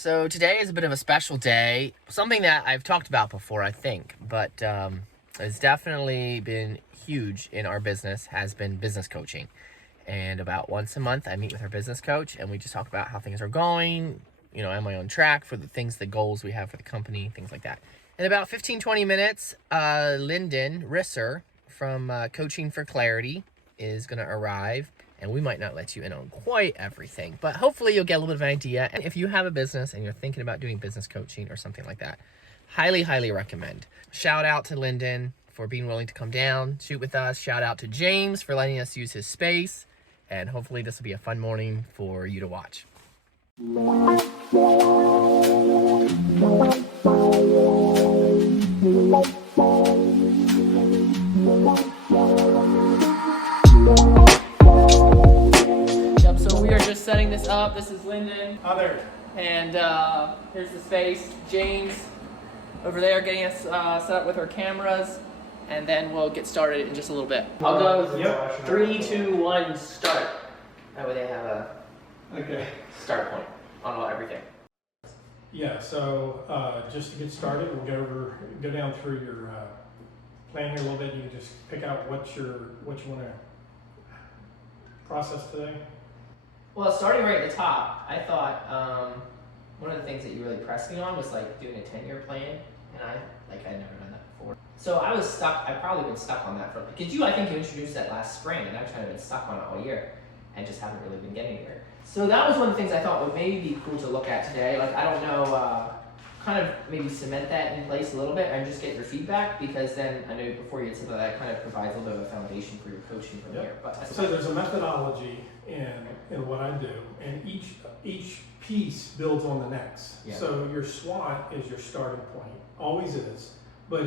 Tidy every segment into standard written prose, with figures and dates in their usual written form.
So today is a bit of a special day, something that I've talked about before, I think, but has definitely been huge in our business, has been business coaching. And about once a month, I meet with our business coach, and we just talk about how things are going, am I on track for the goals we have for the company, things like that. In about 15-20 minutes, Lyndon Risser from Coaching for Clarity is going to arrive. And we might not let you in on quite everything, but hopefully you'll get a little bit of an idea. And if you have a business and you're thinking about doing business coaching or something like that, highly, highly recommend. Shout out to Lyndon for being willing to come down, shoot with us. Shout out to James for letting us use his space. And hopefully this will be a fun morning for you to watch. So we are just setting this up. This is Lyndon. Hi there. And here's the space. James over there getting us set up with our cameras. And then we'll get started in just a little bit. I'll go 3, 2, 1, start. That way they have a start point on everything. Yeah, so just to get started, we'll go down through your plan here a little bit. You can just pick out what you want to process today. Well, starting right at the top, I thought one of the things that you really pressed me on was like doing a 10-year plan, and I'd never done that before. So I was stuck. I've probably been stuck on that because I think you introduced that last spring, and I've kind of been stuck on it all year, and just haven't really been getting anywhere. So that was one of the things I thought would maybe be cool to look at today. Like, I don't know, kind of maybe cement that in place a little bit and just get your feedback, because then I know before you get something that kind of provides a little bit of a foundation for your coaching from here. But so there's a methodology in what I do, and each piece builds on the next. Yeah. So your SWOT is your starting point, always is, but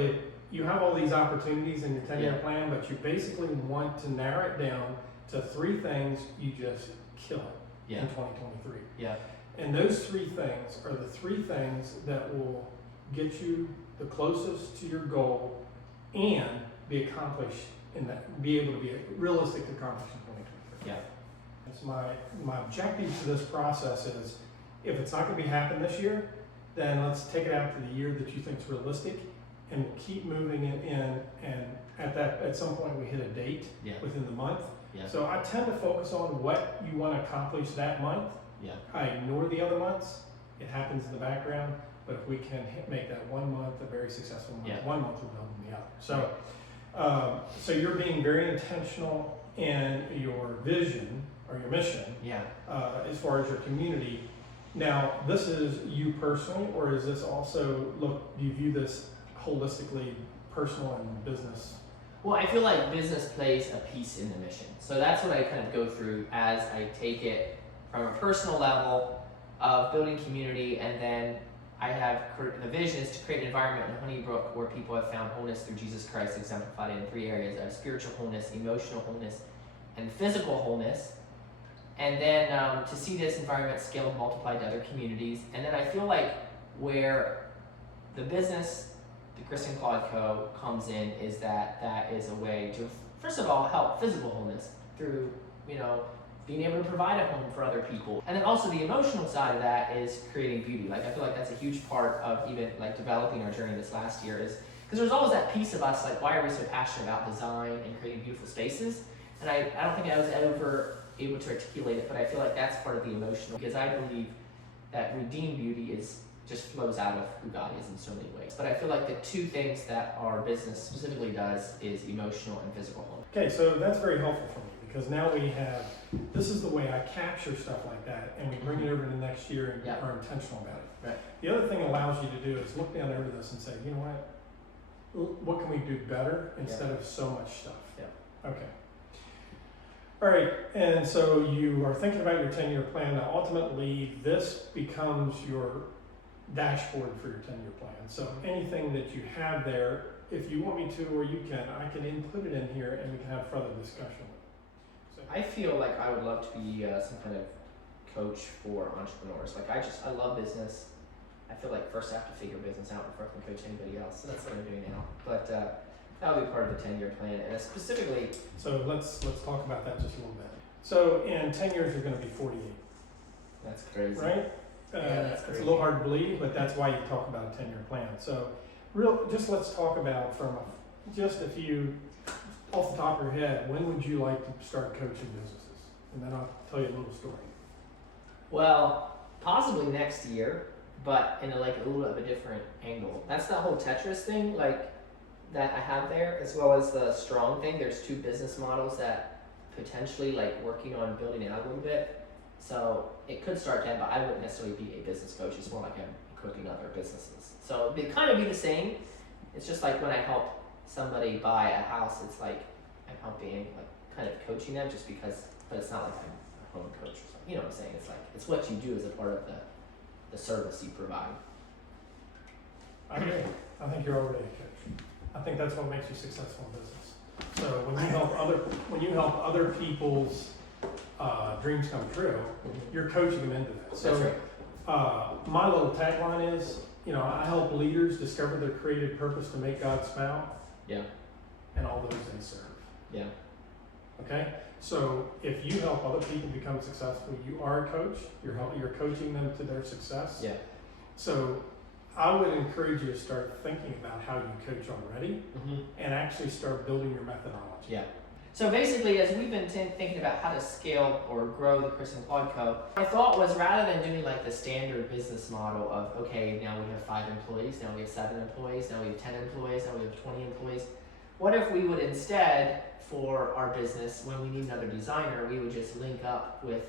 you have all these opportunities in your 10-year plan, but you basically want to narrow it down to 3 things you just kill it in 2023. Yeah. And those 3 things are the 3 things that will get you the closest to your goal and be accomplished be able to be realistic to accomplish in 2023. Yeah. It's my objective to this process is, if it's not going to be happening this year, then let's take it out to the year that you think is realistic, and keep moving it in. And at some point we hit a date within the month. Yeah. So I tend to focus on what you want to accomplish that month. Yeah. I ignore the other months. It happens in the background. But if we can make that one month a very successful month, one month will build on the other. So, so you're being very intentional in your vision or your mission. Yeah. As far as your community. Now, this is you personally, or is this also do you view this holistically, personal and business? Well, I feel like business plays a piece in the mission. So that's what I kind of go through as I take it from a personal level of building community, and then I have the vision is to create an environment in Honeybrook where people have found wholeness through Jesus Christ, exemplified in 3 areas: spiritual wholeness, emotional wholeness, and physical wholeness. And then to see this environment scale and multiply to other communities. And then I feel like where the business, the Christian Claude Co. comes in, is that is a way to, first of all, help physical wholeness through, being able to provide a home for other people. And then also the emotional side of that is creating beauty. Like, I feel like that's a huge part of even like developing our journey this last year, is because there's always that piece of us, like, why are we so passionate about design and creating beautiful spaces? And I don't think I was ever able to articulate it, but I feel like that's part of the emotional, because I believe that redeemed beauty just flows out of who God is in so many ways. But I feel like the 2 things that our business specifically does is emotional and physical wholeness. Okay, so that's very helpful for me, because now this is the way I capture stuff like that, and we bring it over to next year and are intentional about it. Right. The other thing it allows you to do is look down over this and say, you know what can we do better instead of so much stuff? Yeah. Okay. All right, and so you are thinking about your 10-year plan. Now, ultimately, this becomes your dashboard for your 10-year plan. So anything that you have there, if you want me to, or I can input it in here, and we can have further discussion. So, I feel like I would love to be some kind of coach for entrepreneurs. Like, I love business. I feel like first I have to figure business out before I can coach anybody else. So that's what I'm doing now. But that would be part of the 10-year plan, and specifically. So let's talk about that just a little bit. So in 10 years, you're going to be 48. That's crazy. Right? that's It's crazy. a little hard to believe, but that's why you talk about a 10-year plan. So, let's talk about just a few off the top of your head. When would you like to start coaching businesses? And then I'll tell you a little story. Well, possibly next year, but in a little bit of a different angle. That's the whole Tetris thing, that I have there, as well as the strong thing. There's two business models that potentially working on building it out a little bit. So it could start then, but I wouldn't necessarily be a business coach. It's more like I'm equipping other businesses. So it'd kind of be the same. It's just like when I help somebody buy a house, it's like I'm helping, kind of coaching them just because, but it's not like I'm a home coach or something. You know what I'm saying? It's it's what you do as a part of the service you provide. I agree. I think you're already a coach. I think that's what makes you successful in business. So when you help other people's dreams come true, you're coaching them into that. So That's right. my little tagline is, I help leaders discover their creative purpose to make God smile. Yeah. And all those they serve. Yeah. Okay. So if you help other people become successful, you are a coach. You're coaching them to their success. Yeah. So I would encourage you to start thinking about how you coach already, and actually start building your methodology. Yeah. So basically, as we've been thinking about how to scale or grow the Chris and Claude Co., my thought was, rather than doing the standard business model of, okay, now we have 5 employees, now we have 7 employees, now we have 10 employees, now we have 20 employees. What if we would instead, for our business, when we need another designer, we would just link up with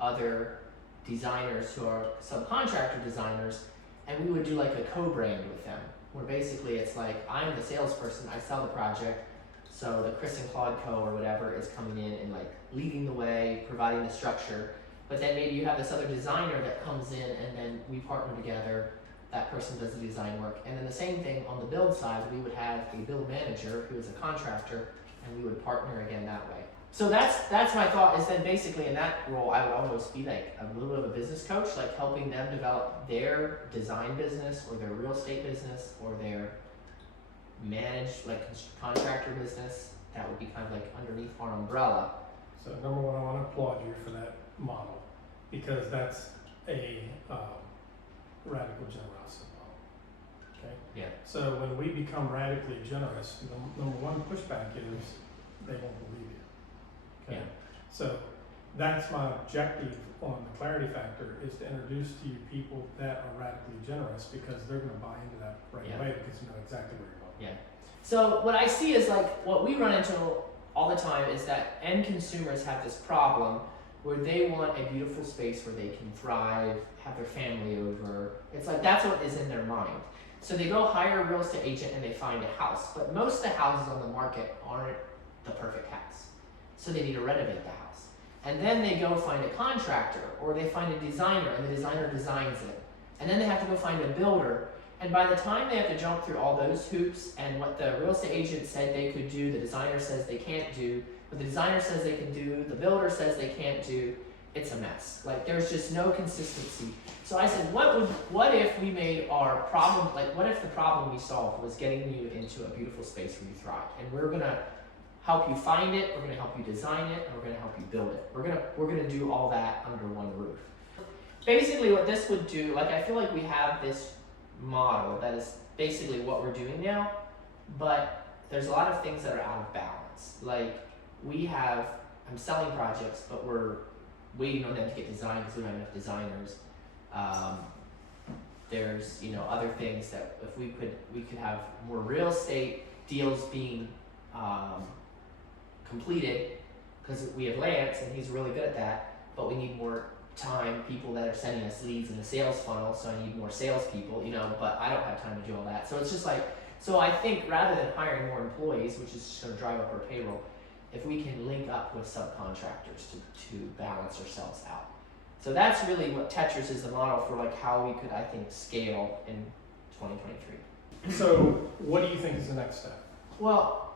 other designers who are subcontractor designers, and we would do a co-brand with them, where basically it's I'm the salesperson, I sell the project, so the Chris and Claude Co. or whatever is coming in and leading the way, providing the structure, but then maybe you have this other designer that comes in and then we partner together, that person does the design work, and then the same thing on the build side, we would have a build manager who is a contractor, and we would partner again that way. So that's my thought, is then basically in that role, I would almost be a little bit of a business coach, helping them develop their design business or their real estate business or their managed contractor business. That would be kind of underneath our umbrella. So number one, I want to applaud you for that model, because that's a radical generosity model. Okay. Yeah. So when we become radically generous, number one pushback is they won't believe you. Okay. Yeah. So that's my objective on the Clarity Factor, is to introduce to you people that are radically generous, because they're going to buy into that right away, because you know exactly where you're going. Yeah. So what I see is what we run into all the time is that end consumers have this problem where they want a beautiful space where they can thrive, have their family over. It's that's what is in their mind. So they go hire a real estate agent and they find a house, but most of the houses on the market aren't the perfect house. So they need to renovate the house. And then they go find a contractor, or they find a designer and the designer designs it. And then they have to go find a builder. And by the time they have to jump through all those hoops, and what the real estate agent said they could do, the designer says they can't do, what the designer says they can do, the builder says they can't do, it's a mess. There's just no consistency. So I said, what if we made our problem, what if the problem we solved was getting you into a beautiful space where you thrive? And we're gonna help you find it, we're gonna help you design it, and we're gonna help you build it. We're gonna do all that under one roof. Basically what this would do, I feel we have this model that is basically what we're doing now, but there's a lot of things that are out of balance. I'm selling projects, but we're waiting on them to get designed because we don't have enough designers. There's other things that if we could have more real estate deals being completed, because we have Lance and he's really good at that, but we need more time, people that are sending us leads in the sales funnel, so I need more salespeople, but I don't have time to do all that. So it's just so I think rather than hiring more employees, which is just going to drive up our payroll, if we can link up with subcontractors to balance ourselves out. So that's really what Tetris is, the model for how we could, I think, scale in 2023. So what do you think is the next step? Well,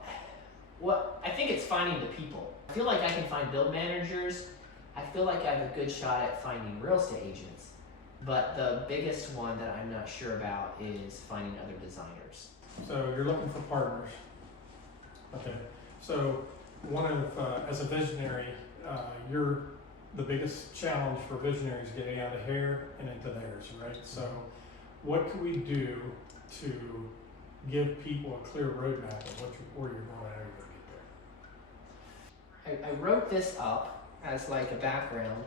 I think it's finding the people. I feel I can find build managers. I feel I have a good shot at finding real estate agents. But the biggest one that I'm not sure about is finding other designers. So you're looking for partners. Okay. So as a visionary, you're the biggest challenge for visionaries is getting out of here and into theirs, right? So what can we do to give people a clear roadmap of where you're going, how you're going to get there? I wrote this up as like a background,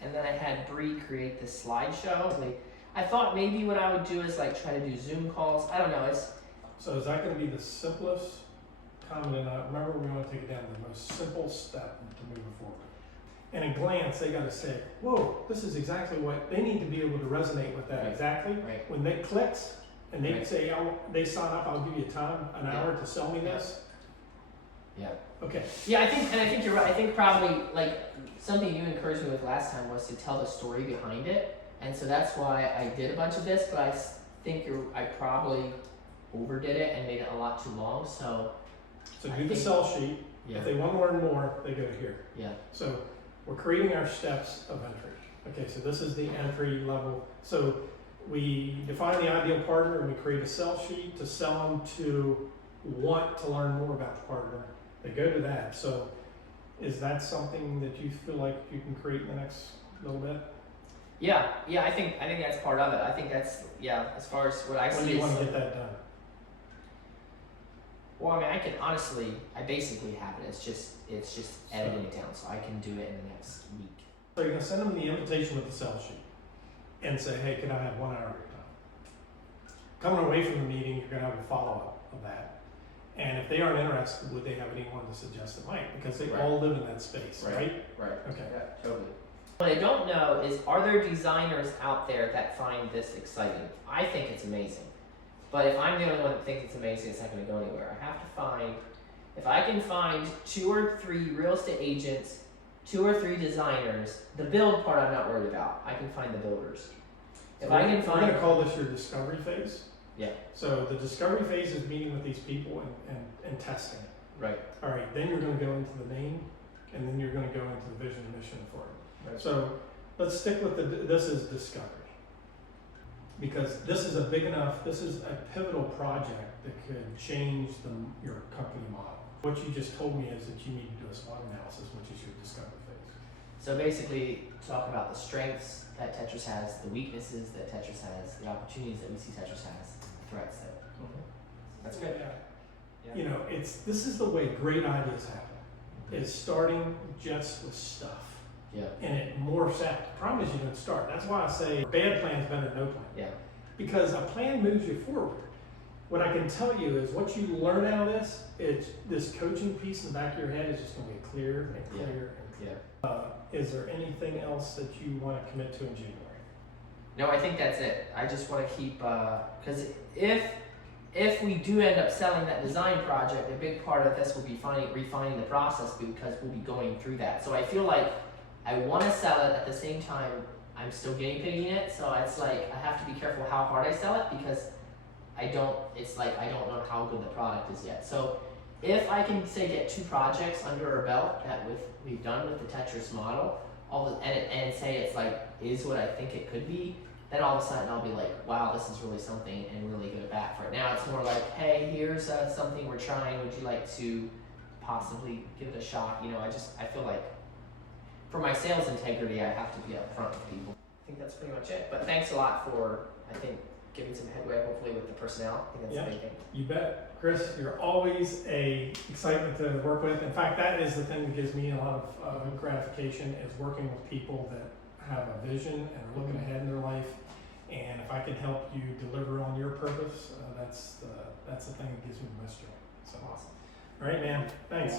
and then I had Bree create this slideshow. I thought maybe what I would do is like try to do Zoom calls. I don't know. So is that going to be the simplest common denominator? Remember, we want to take it down to the most simple step to move it forward. And a glance, they got to say, whoa, this is exactly what, they need to be able to resonate with that Right. Exactly. Right. When they clicks and they Right. say, they sign up, I'll give you an hour to sell me this. Yeah. Okay. Yeah, I think you're right. I think probably like something you encouraged me with last time was to tell the story behind it, and so that's why I did a bunch of this. But I think I probably overdid it and made it a lot too long. So Do the sell sheet. Yeah. If they want to learn more, they go to here. Yeah. So we're creating our steps of entry. Okay, so this is the entry level. So we define the ideal partner and we create a sell sheet to sell them to want to learn more about the partner. They go to that. So is that something that you feel like you can create in the next little bit? Yeah. I think that's part of it. I think that's as far as what I see. When do you want to get that done? Well, I mean, I basically have it. It's just editing it down, so I can do it in the next week. So you're gonna send them the invitation with the sell sheet and say, hey, can I have 1 hour of your time? Coming away from the meeting, you're gonna have a follow-up of that. And if they aren't interested, would they have anyone to suggest that might? Because they Right. all live in that space, right? Right. Okay. Yeah, totally. What I don't know is, are there designers out there that find this exciting? I think it's amazing. But if I'm the only one that thinks it's amazing, it's not going to go anywhere. I have to find, if I can find 2 or 3 real estate agents, 2 or 3 designers, the build part I'm not worried about. I can find the builders. If I can We're find, gonna call this your discovery phase. Yeah. So the discovery phase is meeting with these people and testing it. right, All right, then you're gonna go into the name, and then you're gonna go into the vision and mission for it. right. So let's stick with this is discovery. Because this is this is a pivotal project that could change your company model. What you just told me is that you need to do a SWOT analysis, which is your discovery phase. So basically, talk about the strengths that Tetris has, the weaknesses that Tetris has, the opportunities that we see Tetris has, the threats that. That's good. Yeah. You know, this is the way great ideas happen. Is starting just with stuff. Yeah. And it morphs out. The problem is you don't start. That's why I say bad plan is better than no plan. Yeah. Because a plan moves you forward. What I can tell you is what you learn out of this, it's this coaching piece in the back of your head is just going to get clearer and clearer and clearer. Yeah. Is there anything else that you want to commit to in January? No, I think that's it. I just want to keep, because if we do end up selling that design project, a big part of this will be refining the process because we'll be going through that. So I feel like I want to sell it at the same time. I'm still guinea pigging it, so it's like I have to be careful how hard I sell it because I don't know how good the product is yet. So if I can say get 2 projects under our belt that we've done with the Tetris model, and say it's like is what I think it could be, then all of a sudden I'll be like, wow, this is really something and really give it back for it. Now it's more like, hey, here's something we're trying. Would you like to possibly give it a shot? You know, I feel like for my sales integrity, I have to be upfront with people. I think that's pretty much it. But thanks a lot for, I think, giving some headway, hopefully, with the personnel. I think that's a big thing. You bet. Chris, you're always a excitement to work with. In fact, that is the thing that gives me a lot of gratification is working with people that have a vision and are looking ahead in their life. And if I can help you deliver on your purpose, that's the thing that gives me the most joy. So Awesome. all right, man. Thanks.